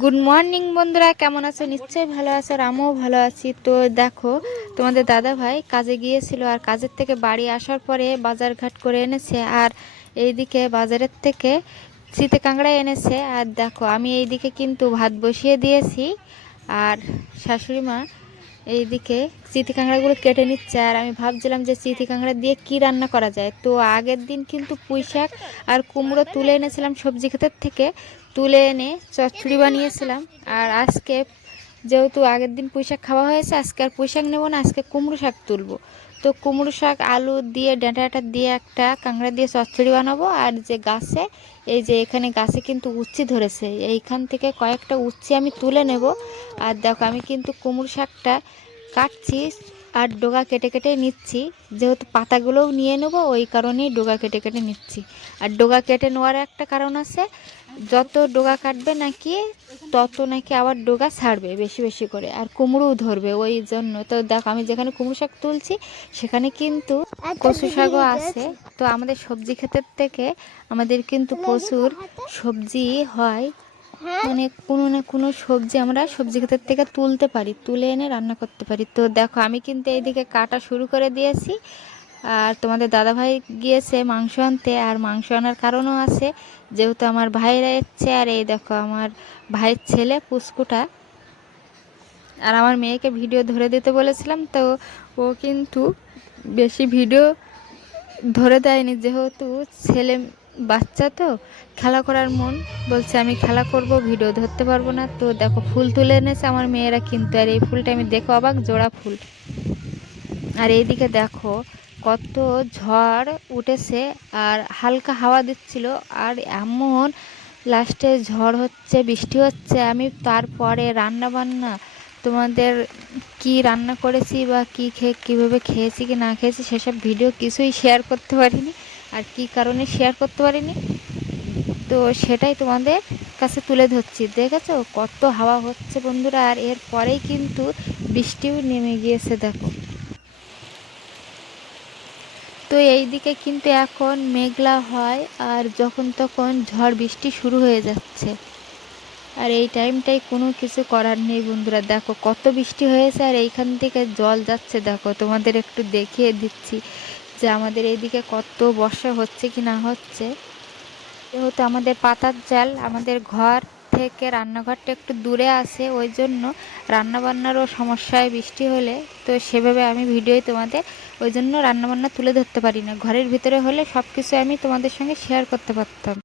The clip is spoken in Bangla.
গুড মর্নিং বন্ধুরা, কেমন আছো? নিশ্চয়ই ভালো আছো, আর আমিও ভালো আছি। তো দেখো, তোমাদের দাদা ভাই কাজে গিয়েছিল, আর কাজের থেকে বাড়ি আসার পরে বাজারঘাট করে এনেছে। আর এইদিকে বাজারের থেকে শীতে কাঁকড়া এনেছে। আর দেখো, আমি এইদিকে কিন্তু ভাত বসিয়ে দিয়েছি, আর শাশুড়ি মা এইদিকে চিতি কাঁকড়াগুলো কেটে নিচ্ছে। আর আমি ভাবছিলাম যে চিতি কাঁকড়া দিয়ে কি রান্না করা যায়। তো আগের দিন কিন্তু পুঁই শাক আর কুমড়ো তুলে এনেছিলাম সবজি ক্ষেতের থেকে, তুলে এনে চচ্চড়ি বানিয়েছিলাম। আর আজকে যেহেতু আগের দিন পুঁই শাক খাওয়া হয়েছে, আজকে আর পুঁই শাক নেবো না, আজকে কুমড়ো শাক তুলবো। তো কুমড়ো শাক আলু দিয়ে ডাঁটা দিয়ে একটা কাঁকড়া দিয়ে চচ্চড়ি বানাবো। আর যে গাছে, এই যে এখানে গাছে কিন্তু উচ্ছে ধরেছে, এইখান থেকে কয়েকটা উচ্ছে আমি তুলে নেব। আর দেখো, আমি কিন্তু কুমড়ো শাকটা কাটছি আর ডগা কেটে কেটে নিচ্ছি, যেহেতু পাতাগুলোও নিয়ে নেবো ওই কারণেই ডগা কেটে কেটে নিচ্ছি। আর ডগা কেটে নেওয়ার একটা কারণ আছে, যত ডগা কাটবে নাকি তত নাকি আবার ডগা ছাড়বে বেশি বেশি করে, আর কুমড়োও ধরবে, ওই জন্য। তো দেখো, আমি যেখানে কুমড়ো শাক তুলছি সেখানে কিন্তু কচু শাকও আছে। তো আমাদের সবজি ক্ষেতের থেকে আমাদের কিন্তু প্রচুর সবজি হয়, মানে কোনো না কোনো সবজি আমরা সবজি ক্ষেতের থেকে তুলতে পারি, তুলে এনে রান্না করতে পারি। তো দেখো, আমি কিন্তু এইদিকে কাটা শুরু করে দিয়েছি। আর তোমাদের দাদাভাই গিয়েছে মাংস আনতে, আর মাংস আনার কারণও আছে, যেহেতু আমার ভাইরা এসছে। আর এই দেখো, আমার ভাইয়ের ছেলে পুস্কুটা, আর আমার মেয়েকে ভিডিও ধরে দিতে বলেছিলাম, তো ও কিন্তু বেশি ভিডিও ধরে দেয়নি, যেহেতু ছেলে বাচ্চা, তো খেলা করার মন, বলছে আমি খেলা করব, ভিডিও ধরতে পারবো না। তো দেখো, ফুল তুলে এনেছে আমার মেয়েরা কিন্তু, আর এই ফুলটা আমি দেখো অবাক, জোড়া ফুল। আর এইদিকে দেখো কত ঝড় উঠেছে, আর হালকা হাওয়া দিচ্ছিল, আর এমন লাস্টে ঝড় হচ্ছে, বৃষ্টি হচ্ছে। আমি তারপরে রান্না বান্না তোমাদের কি রান্না করেছি বা কী খেয়ে কীভাবে খেয়েছি কি না খেয়েছি সেসব ভিডিও কিছুই শেয়ার করতে পারিনি, আর কি কারণে শেয়ার করতে পারিনি, তো সেটাই তোমাদের কাছে তুলে ধরছি। দেখেছো কত হাওয়া হচ্ছে বন্ধুরা, আর এর পরেই কিন্তু বৃষ্টিও নেমে গিয়েছে দেখো। তো এই দিকে কিন্তু এখন মেঘলা হয়, আর যখন তখন ঝড় বৃষ্টি শুরু হয়ে যাচ্ছে। আর এই টাইমটাই কোনো কিছু করার নেই বন্ধুরা, দেখো কত বৃষ্টি হয়েছে, আর এইখান থেকে জল যাচ্ছে। দেখো, তোমাদের একটু দেখিয়ে দিচ্ছি যে আমাদের এইদিকে কত বর্ষা হচ্ছে কি না হচ্ছে। যেহেতু আমাদের পাতার জাল আমাদের ঘর থেকে রান্নাঘরটা একটু দূরে আছে, ওই জন্য রান্নাবান্নারও সমস্যায় বৃষ্টি হলে, তো সেভাবে আমি ভিডিওই তোমাদের ওই জন্য রান্নাবান্না তুলে ধরতে পারি না। ঘরের ভিতরে হলে সব কিছু আমি তোমাদের সঙ্গে শেয়ার করতে পারতাম।